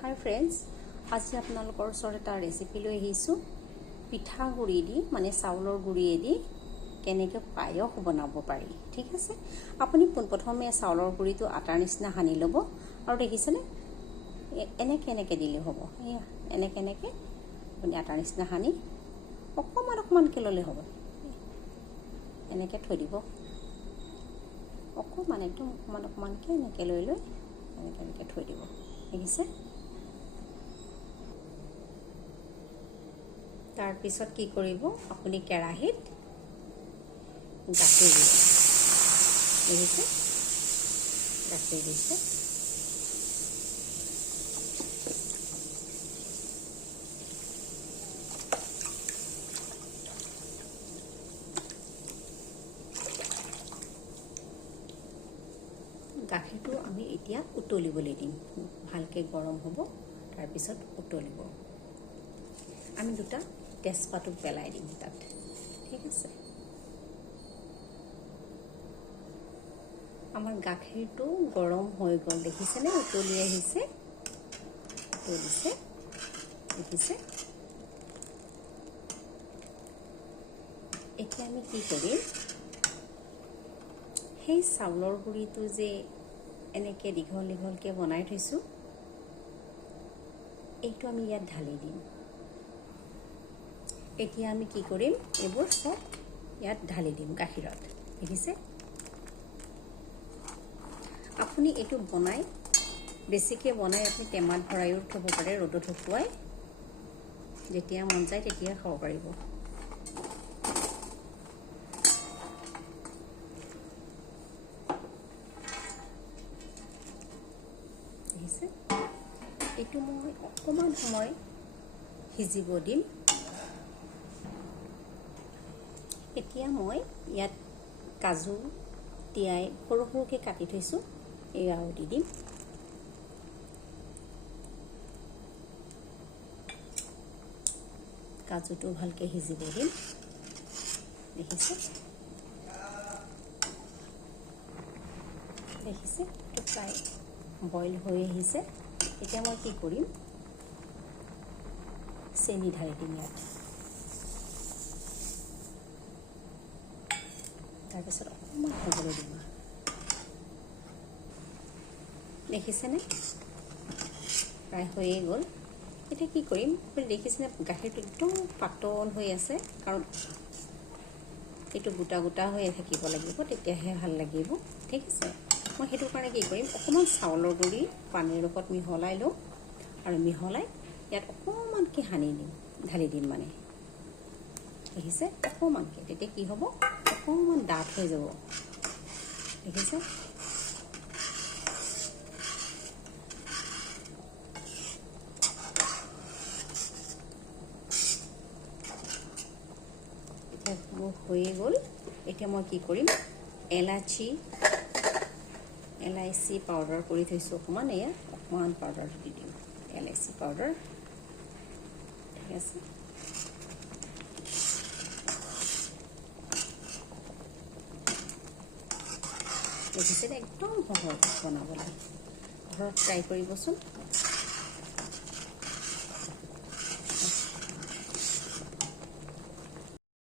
হাই friends, আজি আপোনালোকৰ ওচৰত এটা ৰেচিপি লৈ আহিছোঁ। পিঠাগুড়ি দি মানে চাউলৰ গুড়িয়েদি কেনেকৈ পায়স বনাব পাৰি। ঠিক আছে, আপুনি পোনপ্ৰথমে চাউলৰ গুড়িটো আটাৰ নিচিনা সানি ল'ব আৰু দেখিছেনে এনেকৈ দিলে হ'ব। এয়া এনেকৈ আপুনি আটাৰ নিচিনা সানি অকণমানকৈ ল'লে হ'ব। এনেকৈ থৈ দিব, অকণমান একদম অকণমানকৈ এনেকৈ লৈ এনেকৈ থৈ দিব। দেখিছে? তাৰপিছত কি কৰিব, আপুনি কেৰাহীত গাখীৰ দিব। দেখিছে? গাখীৰ দিছে। গাখীৰটো আমি এতিয়া উতলিবলৈ দিম। ভালকৈ গৰম হ'ব, তাৰপিছত উতলিব। আমি দুটা তেজপাতো পেলাই দিম তাত। ঠিক আছে, আমাৰ গাখীৰটো গৰম হৈ গ'ল। দেখিছেনে? উতলি আহিছে, উতলিছে। দেখিছে? এতিয়া আমি কি কৰিম, সেই চাউলৰ গুড়িটো যে এনেকৈ দীঘল দীঘলকৈ বনাই থৈছোঁ, এইটো আমি ইয়াত ঢালি দিম। এতিয়া আমি কি কৰিম, এইবোৰ চব ইয়াত ঢালি দিম গাখীৰত। দেখিছে? আপুনি এইটো বনাই বেছিকৈ বনাই আপুনি টেমাত ভৰাইও থ'ব পাৰে, ৰ'দত শুকুৱাই। যেতিয়া মন যায় তেতিয়া খাব পাৰিব। দেখিছে? এইটো মই অকণমান সময় সিজিব দিম। এতিয়া মই ইয়াত কাজু তিয়াই সৰু সৰুকৈ কাটি থৈছোঁ, এয়াও দি দিম। কাজুটো ভালকৈ সিজিব দিম। দেখিছে? দেখিছে? এইটো প্ৰায় বইল হৈ আহিছে। এতিয়া মই কি কৰিম, চেনি ঢালি দিম ইয়াত। তাৰপিছত অকণমান হ'বলৈ দিম। দেখিছেনে? প্ৰায় হৈয়ে গ'ল। এতিয়া কি কৰিম, আপুনি দেখিছেনে গাখীৰটো একদম পাতল হৈ আছে, কাৰণ এইটো গোটা গোটা হৈ থাকিব লাগিব, তেতিয়াহে ভাল লাগিব। ঠিক আছে, মই সেইটো কাৰণে কি কৰিম, অকণমান চাউলৰ গুড়ি পানীৰ লগত মিহলাই লওঁ আৰু মিহলাই ইয়াত অকণমানকৈ ঢালি দিম মানে। দেখিছে? অকণমানকৈ, তেতিয়া কি হ'ব, অকণমান ডাঠ হৈ যাব। দেখিছে? এতিয়া মোৰ হৈয়ে গ'ল। এতিয়া মই কি কৰিম, এলাইচি পাউডাৰ কৰি থৈছোঁ অকণমান, এয়া অকণমান পাউডাৰটো দি দিম, এলাইচি পাউডাৰ। ঠিক আছে? দেখিছে? একদম সহজ বনাবলৈ, ঘৰত ট্ৰাই কৰিবচোন।